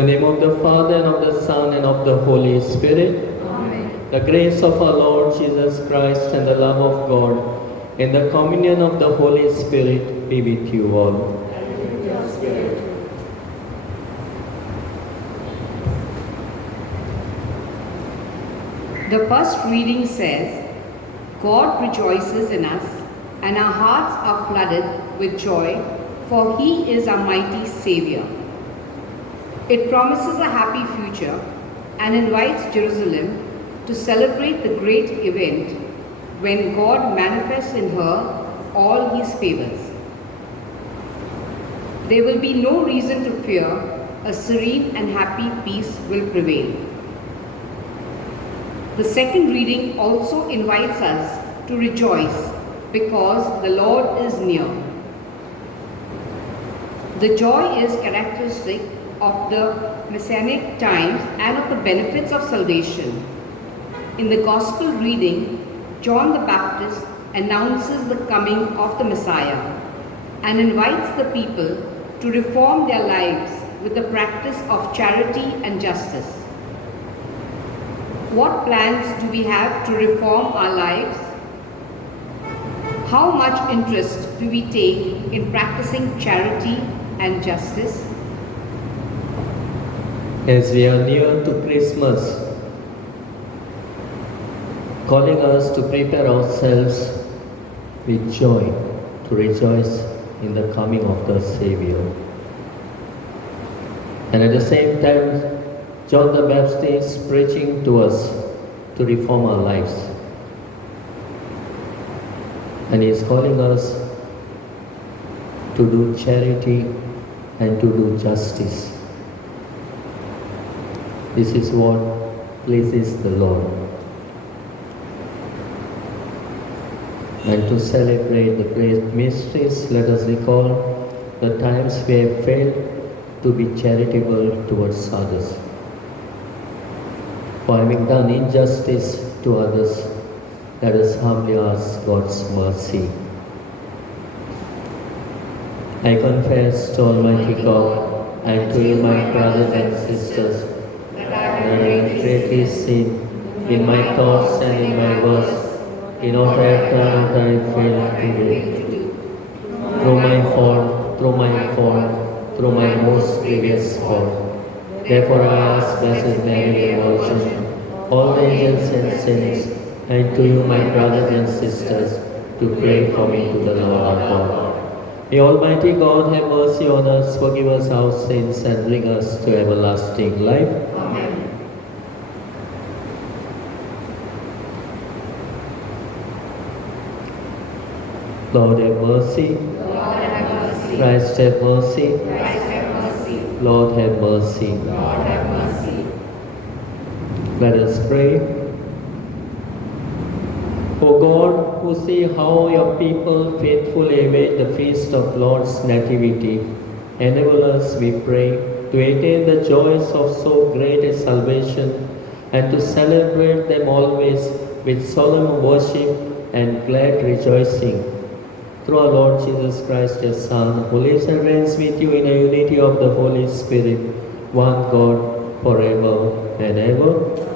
the name of the Father, and of the Son, and of the Holy Spirit. Amen. The grace of our Lord Jesus Christ and the love of God and the communion of the Holy Spirit be with you all. And with your spirit. The first reading says, God rejoices in us, and our hearts are flooded with joy, for He is our mighty Savior. It promises a happy future and invites Jerusalem to celebrate the great event when God manifests in her all His favors. There will be no reason to fear, a serene and happy peace will prevail. The second reading also invites us to rejoice because the Lord is near. The joy is characteristic of the Messianic times and of the benefits of salvation. In the Gospel reading, John the Baptist announces the coming of the Messiah and invites the people to reform their lives with the practice of charity and justice. What plans do we have to reform our lives? How much interest do we take in practicing charity and justice? As we are near to Christmas, calling us to prepare ourselves with joy to rejoice in the coming of the Savior. And at the same time, John the Baptist is preaching to us to reform our lives. And he is calling us to do charity and to do justice. This is what pleases the Lord. And to celebrate the great mysteries, let us recall the times we have failed to be charitable towards others. For having done injustice to others, let us humbly ask God's mercy. I confess to Almighty God and to you, my brothers and sisters, that I have greatly sinned in my thoughts and in my words, in what I have done and I failed to do. Through my most grievous fault. Therefore I ask Blessed Mary, the Virgin, all the angels and saints, and to you, my brothers and sisters, to pray for me to the Lord our God. May Almighty God have mercy on us, forgive us our sins, and bring us to everlasting life. Amen. Lord have mercy. Lord have mercy. Christ have mercy. Christ have mercy. Lord have mercy. Lord have mercy. Let us pray. O God, who see how your people faithfully await the feast of Lord's Nativity, enable us, we pray, to attain the joys of so great a salvation and to celebrate them always with solemn worship and glad rejoicing. Through our Lord Jesus Christ, your Son, who lives and reigns with you in the unity of the Holy Spirit, one God, forever and ever.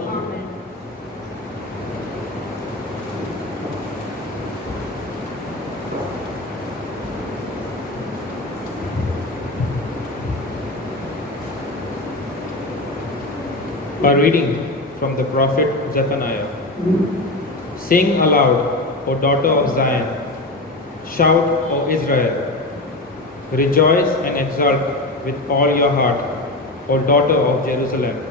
A reading from the prophet Zephaniah. Sing aloud, O daughter of Zion. Shout, O Israel. Rejoice and exult with all your heart, O daughter of Jerusalem.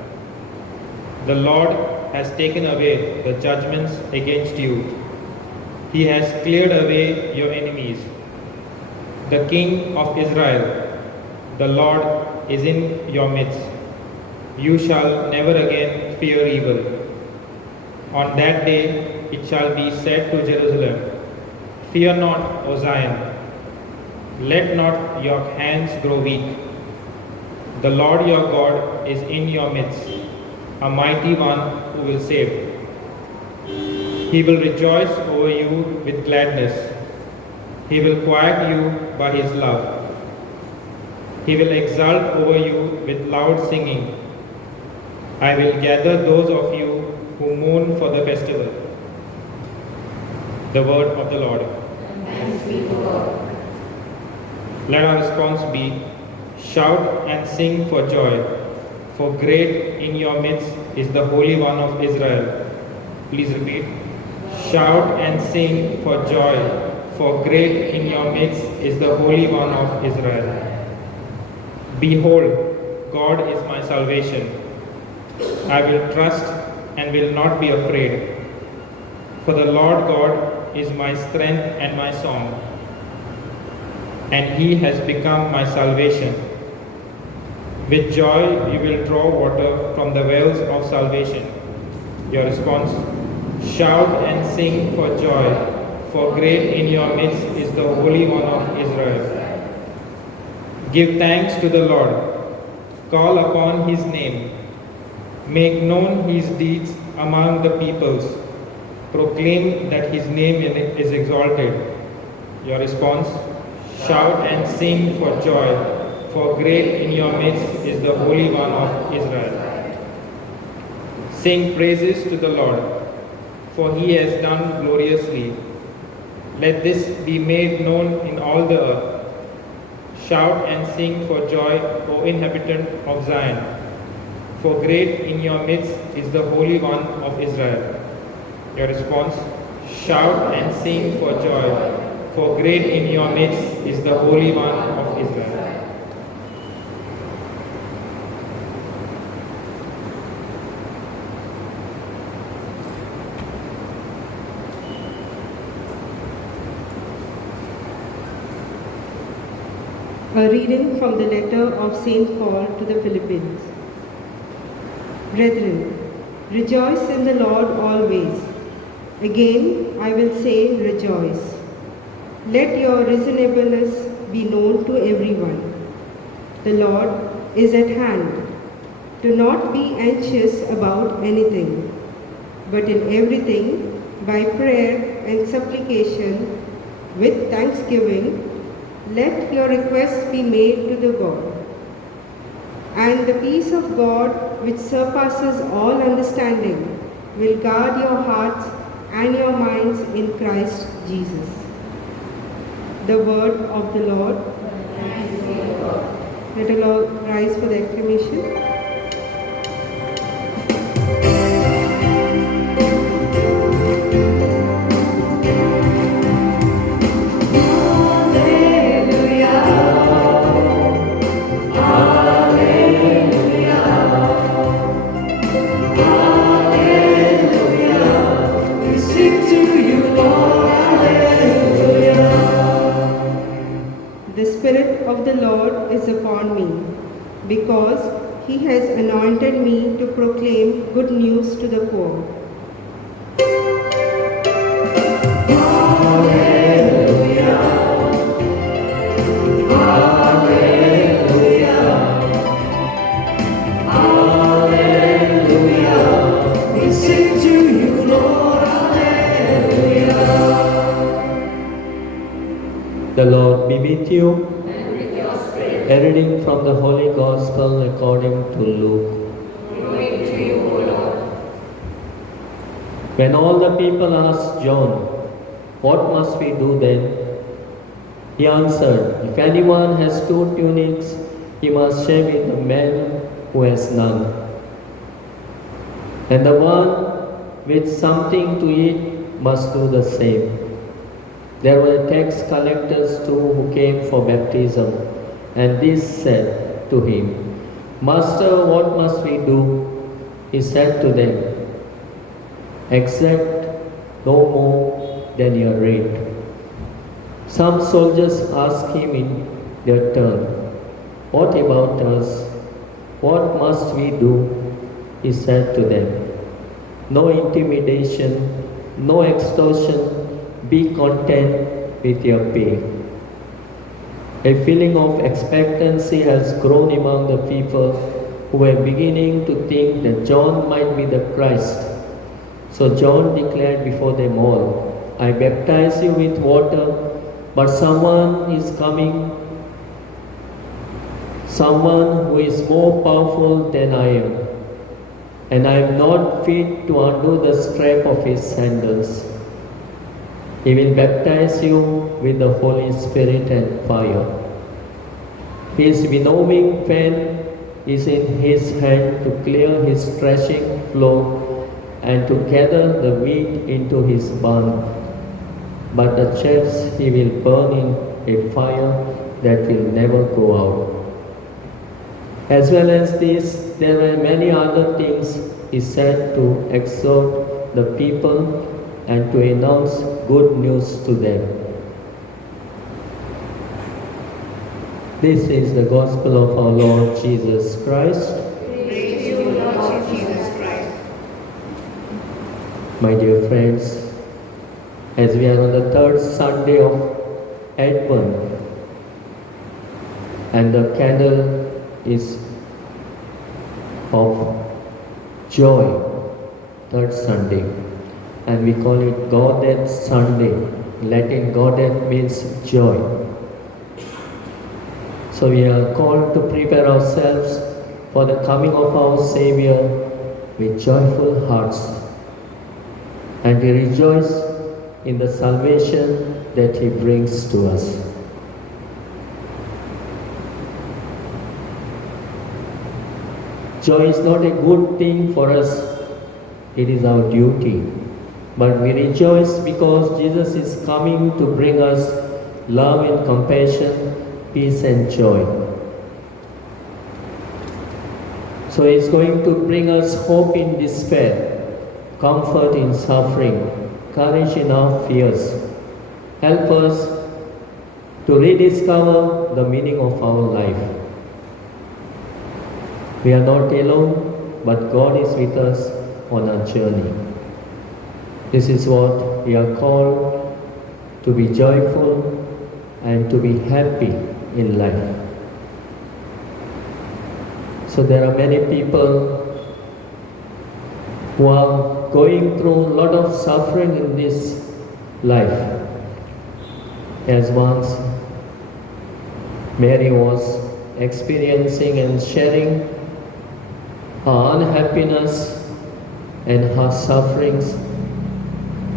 The Lord has taken away the judgments against you. He has cleared away your enemies. The King of Israel, the Lord, is in your midst. You shall never again fear evil. On that day it shall be said to Jerusalem, Fear not, O Zion. Let not your hands grow weak. The Lord your God is in your midst, a mighty one who will save. He will rejoice over you with gladness. He will quiet you by his love. He will exult over you with loud singing. I will gather those of you who mourn for the festival. The word of the Lord. Thanks be to God. Let our response be, shout and sing for joy, for great in your midst is the Holy One of Israel. Please repeat. Shout and sing for joy, for great in your midst is the Holy One of Israel. Behold, God is my salvation. I will trust and will not be afraid. For the Lord God is my strength and my song, and He has become my salvation. With joy you will draw water from the wells of salvation. Your response, shout and sing for joy, for great in your midst is the Holy One of Israel. Give thanks to the Lord, call upon His name, make known His deeds among the peoples, proclaim that His name is exalted. Your response, shout and sing for joy, for great in your midst is the Holy One of Israel. Sing praises to the Lord, for He has done gloriously. Let this be made known in all the earth. Shout and sing for joy, O inhabitant of Zion, for great in your midst is the Holy One of Israel. Your response, shout and sing for joy, for great in your midst is the Holy One of Israel. A reading from the letter of St. Paul to the Philippians. Brethren, rejoice in the Lord always. Again, I will say rejoice. Let your reasonableness be known to everyone. The Lord is at hand. Do not be anxious about anything, but in everything, by prayer and supplication, with thanksgiving, let your requests be made to the God. And the peace of God, which surpasses all understanding, will guard your hearts and your minds in Christ Jesus. The word of the Lord. Thanks be to God. Let us all rise for the acclamation. The Spirit of the Lord is upon me, because He has anointed me to proclaim good news to the poor. The Lord be with you. And with your spirit, A reading from the Holy Gospel according to Luke. glory to you, O Lord. When all the people asked John, "What must we do then?" he answered, "If anyone has 2 tunics, he must share with the man who has none. And the one with something to eat must do the same." There were tax collectors too who came for baptism, and these said to him, "Master, what must we do?" He said to them, "Accept no more than your rate." Some soldiers asked him in their turn, "What about us? What must we do?" He said to them, "No intimidation, no extortion. Be content with your pay." A feeling of expectancy has grown among the people who were beginning to think that John might be the Christ. So John declared before them all, "I baptize you with water, but someone is coming someone who is more powerful than I am, and I am not fit to undo the strap of his sandals. He will baptize you with the Holy Spirit and fire. His winnowing fan is in his hand to clear his threshing floor and to gather the wheat into his barn. But the chaffs he will burn in a fire that will never go out. As well as this, there were many other things he said to exhort the people and to announce good news to them. This is the gospel of our Lord Jesus Christ. Praise you, Lord Jesus Christ. My dear friends, as we are on the third Sunday of Advent, and the candle is of joy, third Sunday, and we call it Gaudet Sunday. Latin Gaudet means joy. So we are called to prepare ourselves for the coming of our Savior with joyful hearts and to rejoice in the salvation that He brings to us. Joy is not a good thing for us, it is our duty. But we rejoice because Jesus is coming to bring us love and compassion, peace and joy. So He is going to bring us hope in despair, comfort in suffering, courage in our fears. Help us to rediscover the meaning of our life. We are not alone, but God is with us on our journey. This is what we are called to be joyful and to be happy in life. So there are many people who are going through a lot of suffering in this life. As once Mary was experiencing and sharing her unhappiness and her sufferings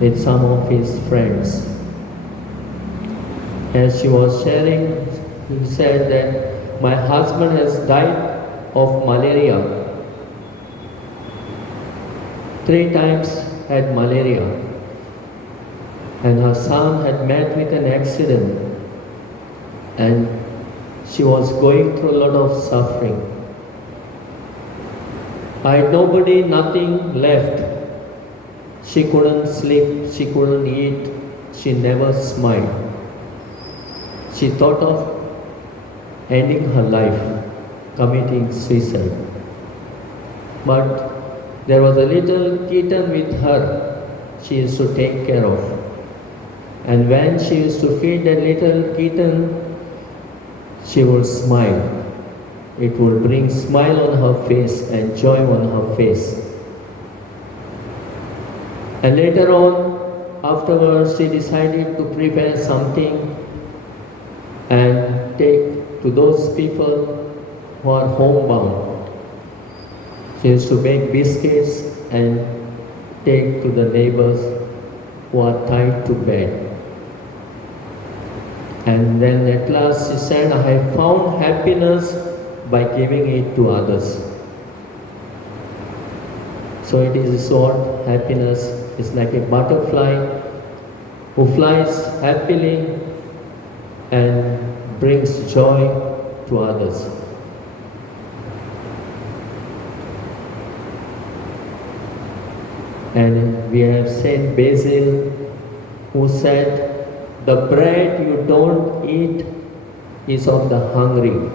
with some of his friends. As she was sharing, he said that my husband has died of malaria. 3 times had malaria, and her son had met with an accident, and she was going through a lot of suffering. I had nobody, nothing left. She couldn't sleep, she couldn't eat, she never smiled. She thought of ending her life, committing suicide. But there was a little kitten with her she used to take care of. And when she used to feed that little kitten, she would smile. It would bring smile on her face and joy on her face. And later on, afterwards, she decided to prepare something and take to those people who are homebound. She used to bake biscuits and take to the neighbors who are tied to bed. And then at last she said, I have found happiness by giving it to others. So it is what happiness is, like a butterfly who flies happily and brings joy to others. And we have Saint Basil who said, the bread you don't eat is of the hungry.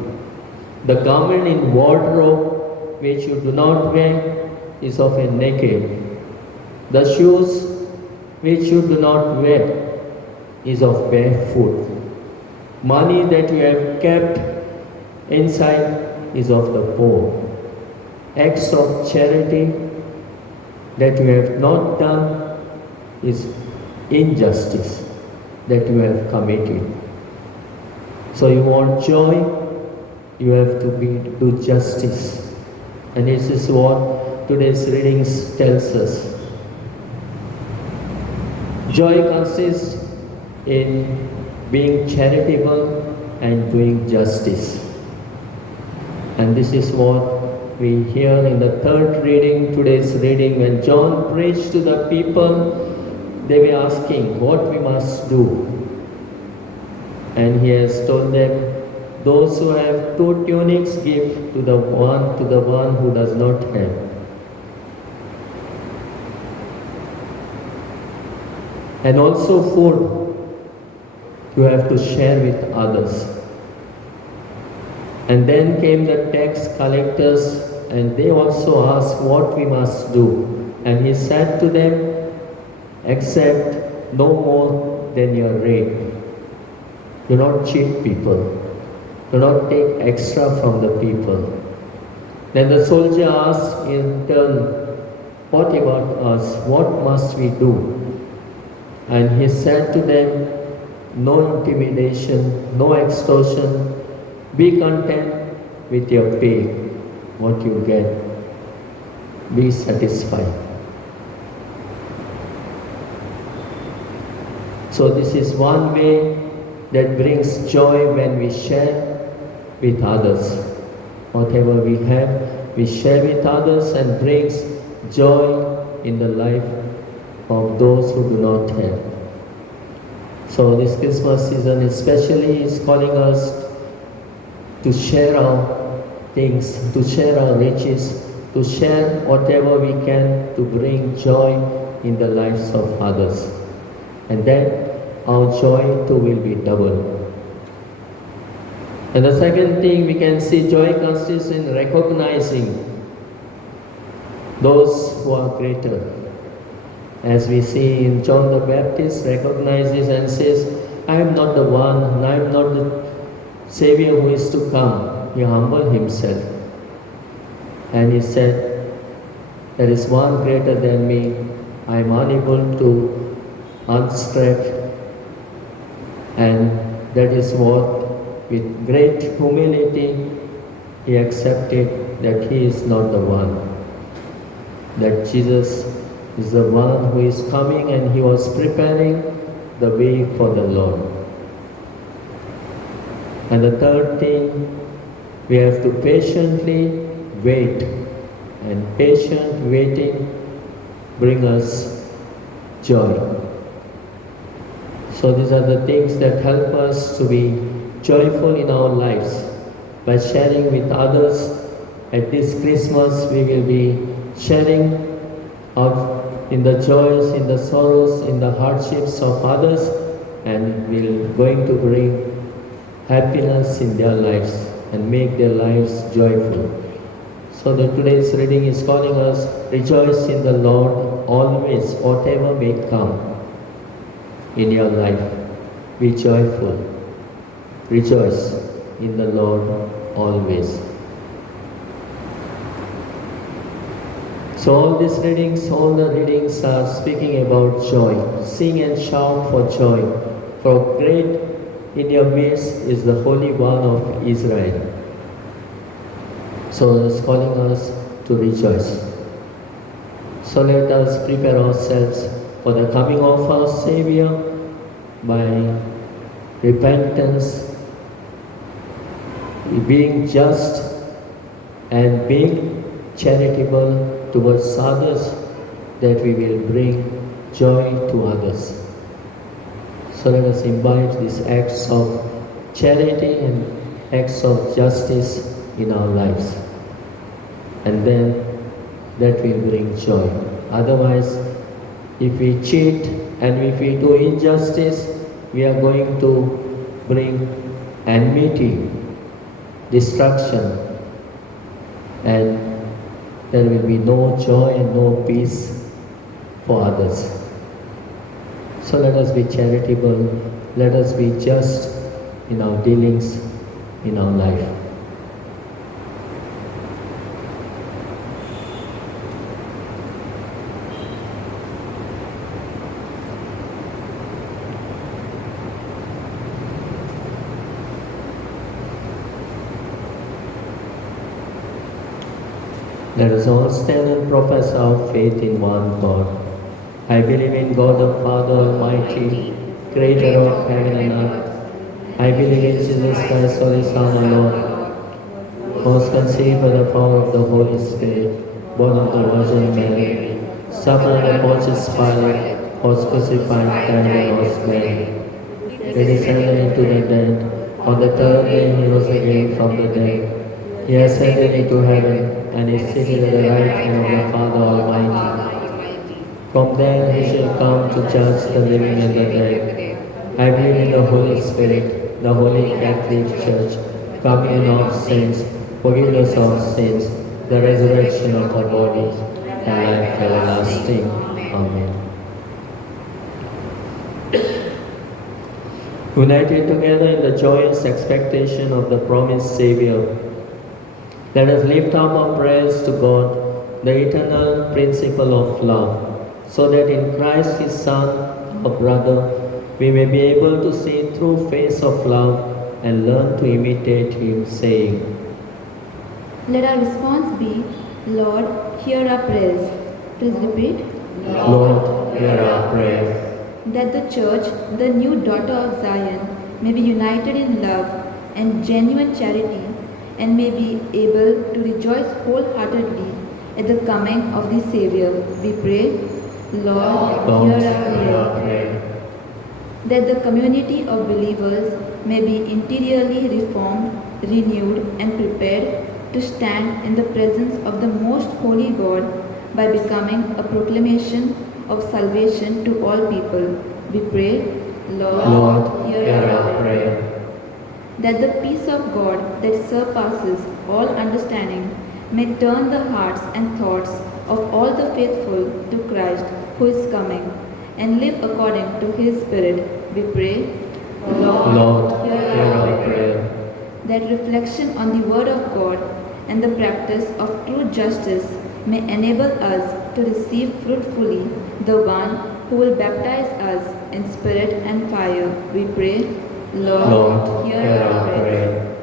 The garment in wardrobe which you do not wear is of a naked. The shoes which you do not wear is of barefoot. Money that you have kept inside is of the poor. Acts of charity that you have not done is injustice that you have committed. So you want joy you have to do justice. And this is what today's readings tells us. Joy consists in being charitable and doing justice. And this is what we hear in the third reading, today's reading, when John preached to the people, they were asking what we must do. And he has told them, those who have 2 tunics give to the one who does not have. And also food, you have to share with others. And then came the tax collectors, and they also asked what we must do. And he said to them, accept no more than your rate. Do not cheat people. Do not take extra from the people. Then the soldier asked in turn, what about us? What must we do? And he said to them, no intimidation, no extortion. Be content with your pay, what you get. Be satisfied. So this is one way that brings joy when we share with others. Whatever we have, we share with others and brings joy in the life of those who do not have. So this Christmas season especially is calling us to share our things, to share our riches, to share whatever we can to bring joy in the lives of others. And then our joy too will be double. And the second thing we can see, joy consists in recognizing those who are greater. As we see in John the Baptist recognizes and says, I am not the one, and I am not the Savior who is to come. He humbled himself. And he said, there is one greater than me. I am unable to unstrap. And that is what, with great humility, he accepted that he is not the one. That Jesus is the one who is coming, and he was preparing the way for the Lord. And the third thing, we have to patiently wait. And patient waiting brings us joy. So these are the things that help us to be joyful in our lives. By sharing with others, at this Christmas we will be sharing in the joys, in the sorrows, in the hardships of others, and we're going to bring happiness in their lives and make their lives joyful. So that today's reading is calling us, rejoice in the Lord always, whatever may come in your life. Be joyful. Rejoice in the Lord always. So all the readings are speaking about joy. Sing and shout for joy. For great in your midst is the Holy One of Israel. So it's calling us to rejoice. So let us prepare ourselves for the coming of our Savior by repentance, being just and being charitable towards others, that we will bring joy to others. So let us imbibe these acts of charity and acts of justice in our lives. And then that will bring joy. Otherwise, if we cheat and if we do injustice, we are going to bring enmity, destruction, and there will be no joy and no peace for others. So let us be charitable, let us be just in our dealings, in our life. Let us all stand and profess our faith in one God. I believe in God the Father Almighty, creator of heaven and earth. I believe in Jesus Christ, Holy Son, our Lord, was conceived by the power of the Holy Spirit, born of the Virgin Mary, suffered under Pontius Pilate, was crucified, died, and was buried. He descended into the dead. On the third day he rose again from the dead. He ascended into heaven and is seated at the right hand of the Father Almighty. From there he shall come to judge the living and the dead. I believe in the Holy Spirit, the Holy Catholic Church, communion of saints, forgiveness of sins, the resurrection of the body, and life everlasting. Amen. United together in the joyous expectation of the promised Savior, let us lift up our prayers to God, the eternal principle of love, so that in Christ his Son, our brother, we may be able to see through face of love and learn to imitate him, saying, Let our response be, Lord, hear our prayers. Please repeat. Lord, hear our prayer. That the Church, the new daughter of Zion, may be united in love and genuine charity, and may be able to rejoice wholeheartedly at the coming of the Savior. We pray, Lord, Lord, hear our hear our prayer. prayer. That the community of believers may be interiorly reformed, renewed, and prepared to stand in the presence of the most holy God by becoming a proclamation of salvation to all people. We pray, Lord, hear our prayer. That the peace of God that surpasses all understanding may turn the hearts and thoughts of all the faithful to Christ who is coming, and live according to his Spirit. We pray, Lord, hear our prayer. That reflection on the Word of God and the practice of true justice may enable us to receive fruitfully the one who will baptize us in spirit and fire. We pray, Lord, hear our prayer.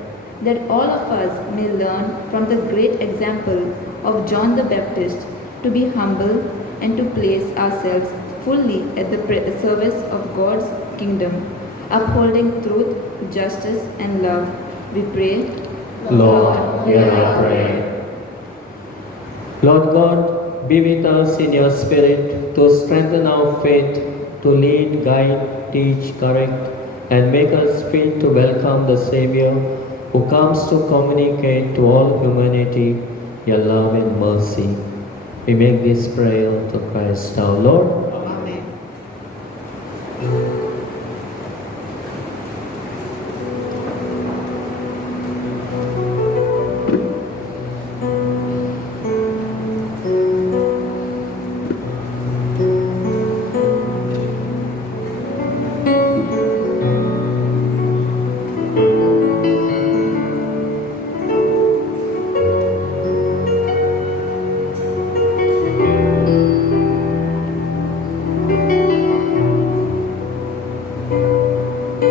That all of us may learn from the great example of John the Baptist to be humble and to place ourselves fully at the service of God's kingdom, upholding truth, justice, and love. We pray, Lord, hear our prayer. Lord God, be with us in your Spirit to strengthen our faith, to lead, guide, teach, correct, and make us fit to welcome the Savior who comes to communicate to all humanity your love and mercy. We make this prayer to Christ our Lord. Amen.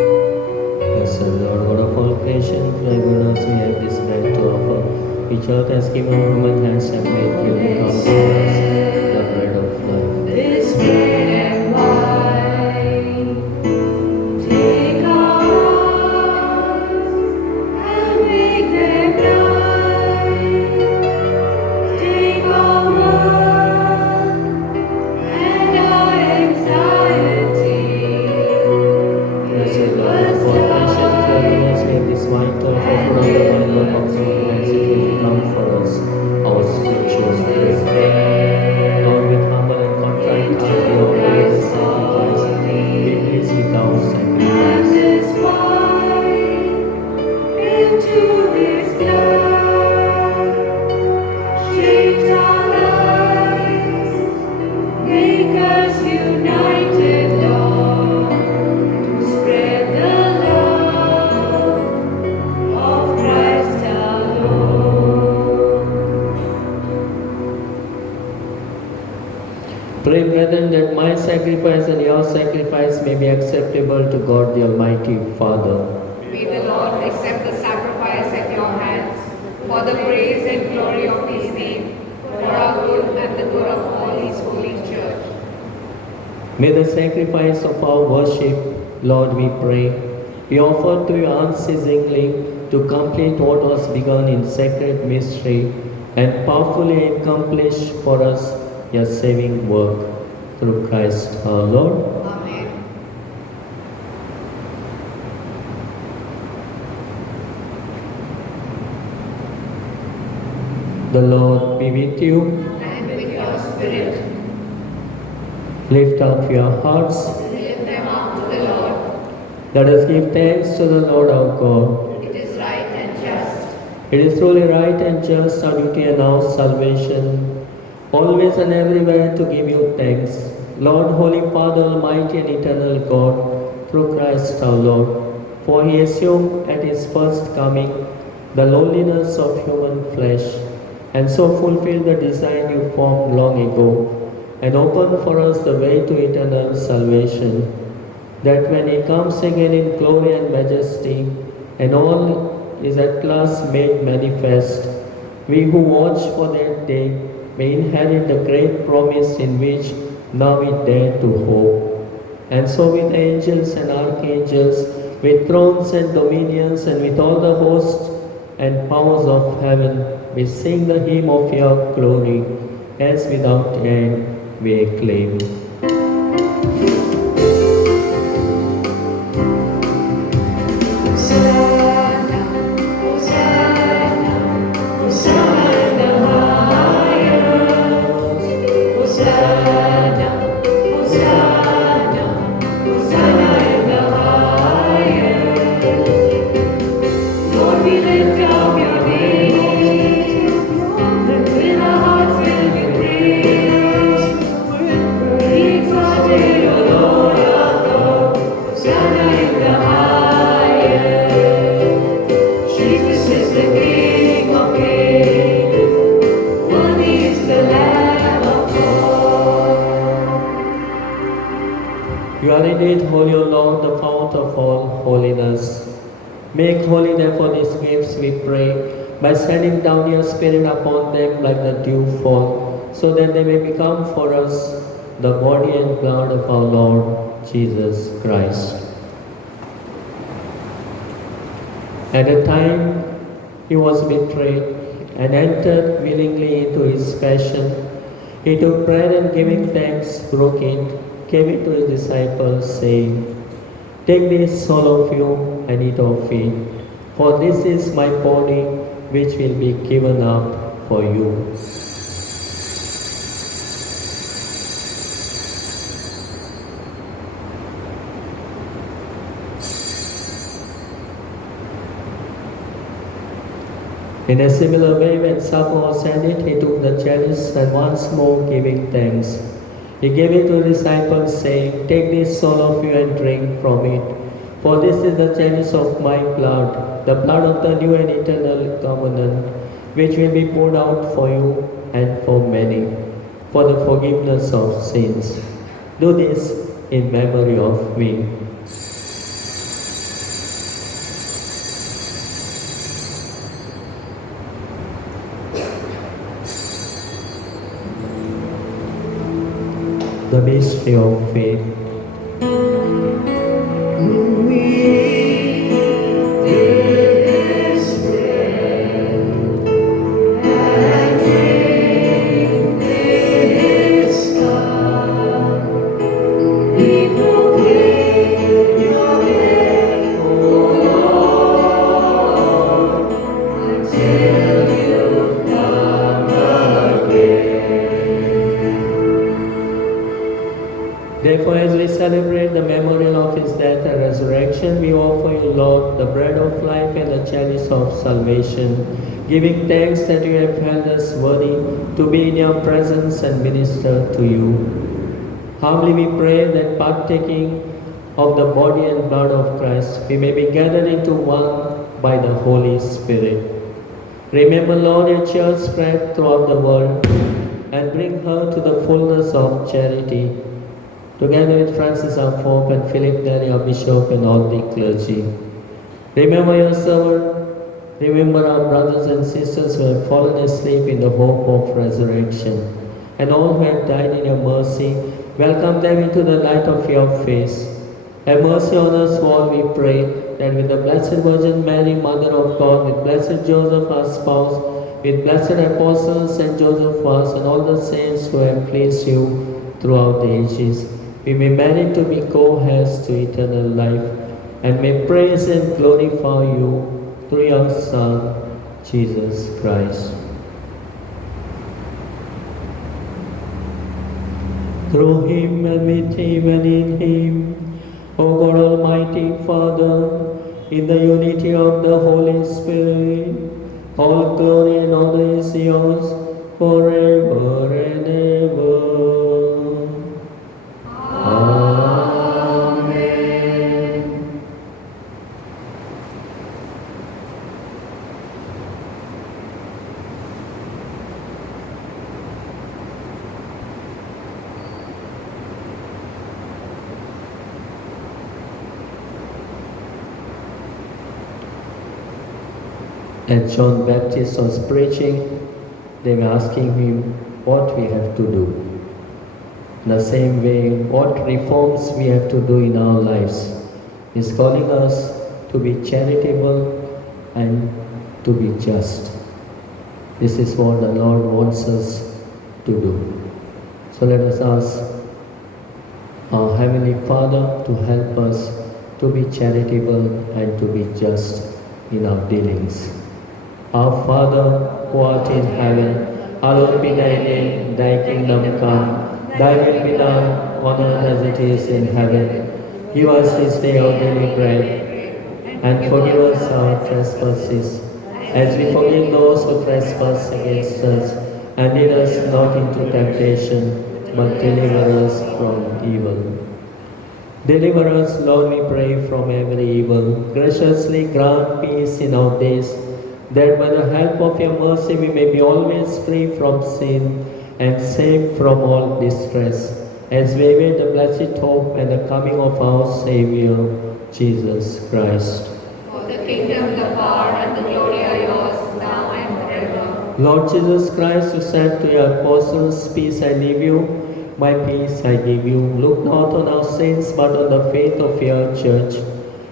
Yes, Lord, God of all creation, for thy goodness we have this bread to offer, which earth has given human hands have made you become for us the bread of life. This bread and wine, take our hearts and make them blind. Take our world and our anxiety. Blessed Lord of all creation, for thy goodness we have this wine to offer for us the wine of our hands, it will become for us our spiritual drink. Lord, with humble and contrite heart we offer you this sacrifice. Be pleased with our sacrifice. This wine into his blood, change our lives, make us united, Lord, to spread the love of Christ our Lord. Pray, brethren, that my sacrifice and your sacrifice may be acceptable to God the Almighty Father. May the Lord accept the sacrifice at your hands for the praise and glory of his name, our good and the good of all His holy church. May the sacrifice of our worship, Lord, we pray, be offered to you unceasingly to complete what was begun in sacred mystery and powerfully accomplish for us your saving work. Through Christ our Lord. Amen. The Lord be with you. And with your spirit, Lift up your hearts. lift them up to the Lord. Let us give thanks to the Lord our God. It is right and just. It is truly right and just, our duty and our salvation, always and everywhere to give you thanks, Lord, Holy Father, Almighty and Eternal God, through Christ our Lord. For He assumed at His first coming the lowliness of human flesh, and so fulfilled the design you formed long ago, and opened for us the way to eternal salvation, that when He comes again in glory and majesty, and all is at last made manifest, we who watch for that day may inherit the great promise in which now we dare to hope. And so with angels and archangels, with thrones and dominions, and with all the hosts and powers of heaven, we sing the hymn of your glory, as without end we acclaim. You are indeed holy, O Lord, the fount of all holiness. Make holy therefore these gifts, we pray, by sending down your Spirit upon them like the dew fall, so that they may become for us the body and blood of our Lord Jesus Christ. At the time he was betrayed and entered willingly into his passion, he took bread and giving thanks, broke it, gave it to his disciples, saying, "Take this, all of you, and eat of it, for this is my body, which will be given up for you." In a similar way, when supper was ended, he took the chalice and once more giving thanks, he gave it to his disciples, saying, "Take this, all of you, and drink from it. For this is the chalice of my blood, the blood of the new and eternal covenant, which will be poured out for you and for many, for the forgiveness of sins. Do this in memory of me." The mystery of faith. Therefore, as we celebrate the memorial of his death and resurrection, we offer you, Lord, the bread of life and the chalice of salvation, giving thanks that you have held us worthy to be in your presence and minister to you. Humbly we pray that partaking of the body and blood of Christ, we may be gathered into one by the Holy Spirit. Remember, Lord, your church spread throughout the world and bring her to the fullness of charity, together with Francis our Pope and Philip Neri our Bishop and all the clergy. Remember your servant Remember our brothers and sisters who have fallen asleep in the hope of resurrection, and all who have died in your mercy. Welcome them into the light of your face. Have mercy on us all, we pray, that with the Blessed Virgin Mary, Mother of God, with Blessed Joseph, our spouse, with blessed apostles and Joseph us, and all the saints who have pleased you throughout the ages, we may merit to be co-heirs to eternal life, and may praise and glorify you through your Son, Jesus Christ. Through him and with him and in him, O God Almighty Father, in the unity of the Holy Spirit, all glory and honor is yours forever and ever. Amen. As John Baptist was preaching, they were asking him what we have to do. In the same way, what reforms we have to do in our lives. He's calling us to be charitable and to be just. This is what the Lord wants us to do. So let us ask our Heavenly Father to help us to be charitable and to be just in our dealings. Our Father, who art in heaven, hallowed be thy name, thy kingdom come, thy will be done on earth as it is in heaven. Give us this day our daily bread, and forgive us our trespasses, as we forgive those who trespass against us. And lead us not into temptation, but deliver us from evil. Deliver us, Lord, we pray, from every evil. Graciously grant peace in our days, that by the help of your mercy we may be always free from sin and safe from all distress, as we await the blessed hope and the coming of our Saviour, Jesus Christ. For the kingdom, the power, and the glory are yours, now and forever. Lord Jesus Christ, who said to your apostles, peace I leave you, my peace I give you. Look not on our sins, but on the faith of your church,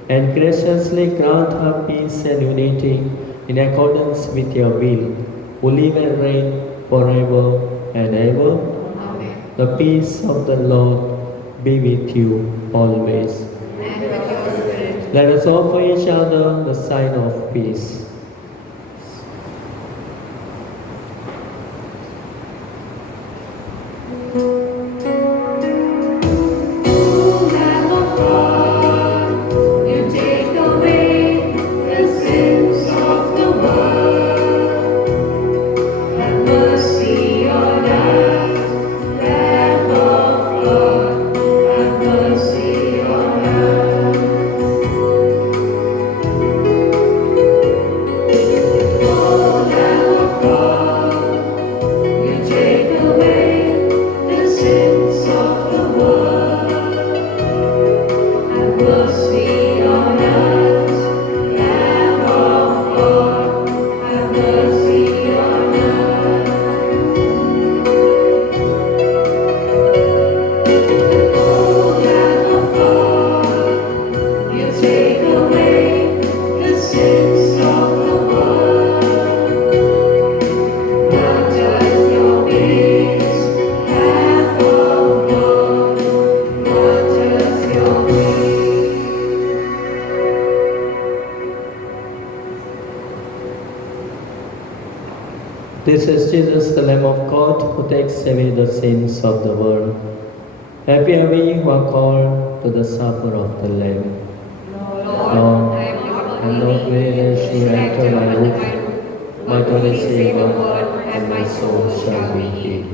and graciously grant her peace and unity in accordance with your will, who live and reign forever and ever. Amen. The peace of the Lord be with you always. And with your spirit. Let us offer each other the sign of peace. Lamb of God, you take away the sins of the world. Have mercy on us, Lamb of God. Have mercy on us. Oh, Lamb of God, you take away the sins of the world. Have mercy on us, Lamb of God. Have mercy on us. Oh, Lamb of God, you take away the sins of the world. Grant us your peace, Lamb of God. Grant us your peace. This is Jesus, the Lamb of God, who takes away the sins of the world. Happy are we who are called to the supper of the Lamb. Lord, I am not I'm not worthy to enter my roof, but only say a word, and my soul shall be healed.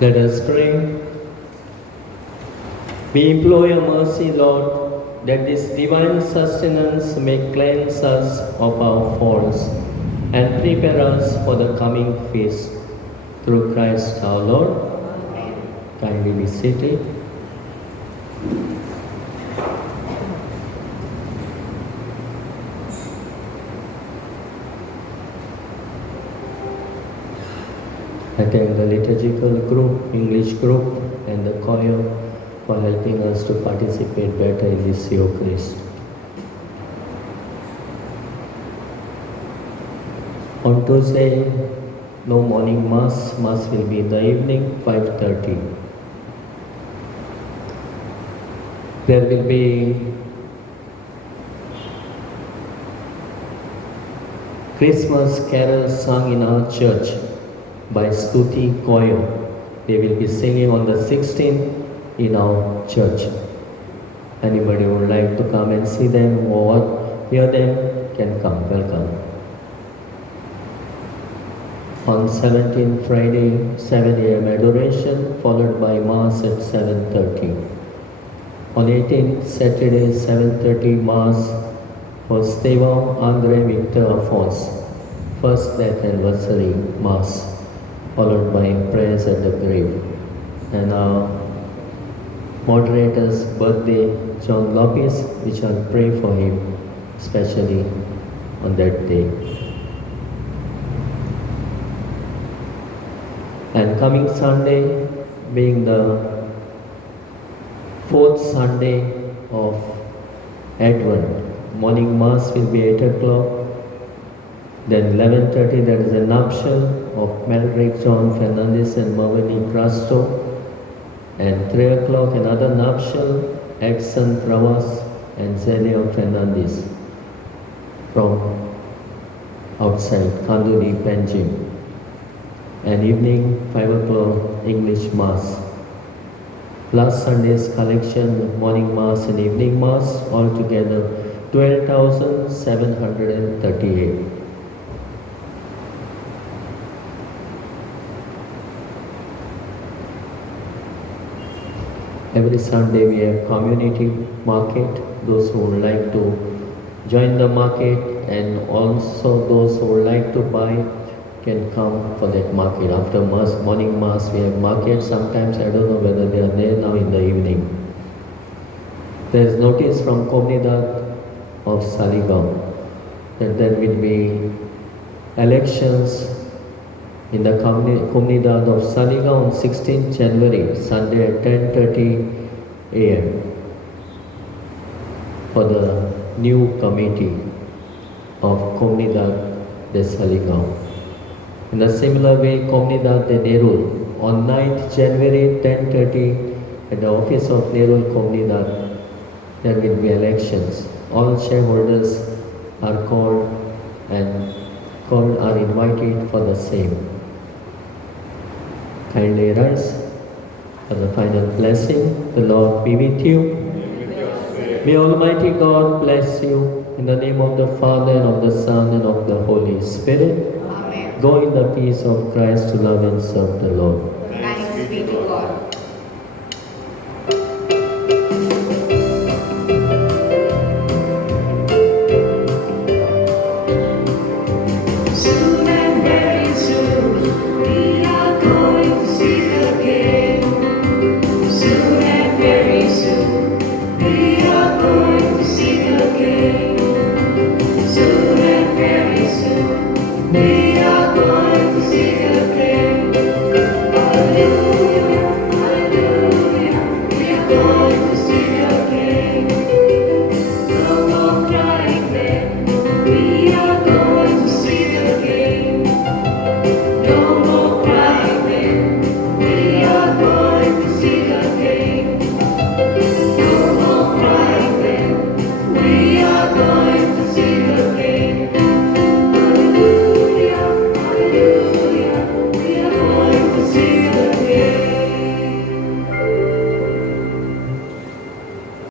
Let us pray. We implore your mercy, Lord, that this divine sustenance may cleanse us of our faults and prepare us for the coming feast. Through Christ our Lord. Amen. Kindly be seated. I thank the liturgical group, English group, and the choir for helping us to participate better in this Eucharist. On Tuesday, no morning Mass. Mass will be in the evening, 5:30. There will be Christmas carols sung in our church by Stuti choir. They will be singing on the 16th in our church. Anybody who would like to come and see them or hear them can come. Welcome. On 17th Friday, 7 a.m. adoration followed by Mass at 7:30. On 18th Saturday, 7:30 Mass for Stefan Andre Victor Afonso, first death anniversary Mass, followed by prayers at the grave. And our moderator's birthday, John Lopez, we shall pray for him, especially on that day. And coming Sunday, being the fourth Sunday of Advent, morning Mass will be 8 o'clock. Then 11:30 there is a nuptial of Melrick John Fernandez and Mavani Prasto. And 3 o'clock another nuptial, Exxon Pravas and Zelio Fernandez from outside Kanduri Panjim. And evening 5 o'clock English Mass. Last Sunday's collection, morning Mass and evening Mass, altogether 12,738. Every Sunday we have community market. Those who would like to join the market and also those who would like to buy can come for that market. After mass, morning Mass we have market. Sometimes I don't know whether they are there now in the evening. There is notice from Comunidad of Saligao that there will be elections in the Comunidad of Saligao on 16th January, Sunday at 10:30 a.m. for the new committee of Comunidad de Saligao. In a similar way, Comunidad de Nerul on 9th January 10:30 at the office of Nerul Comunidad, there will be elections. All shareholders are called are invited for the same. Kindly rise for the final blessing. The Lord be with you. May Almighty God bless you in the name of the Father and of the Son and of the Holy Spirit. Amen. Go in the peace of Christ to love and serve the Lord. Thanks be to God. Soon and very soon we are going to see the King. Soon and very soon we are going to see the King. Soon and very soon we are going to see the King. Hallelujah, hallelujah, we are going to see the King. No more crying then, we are going to see the King. No more crying then, we are going to see the King.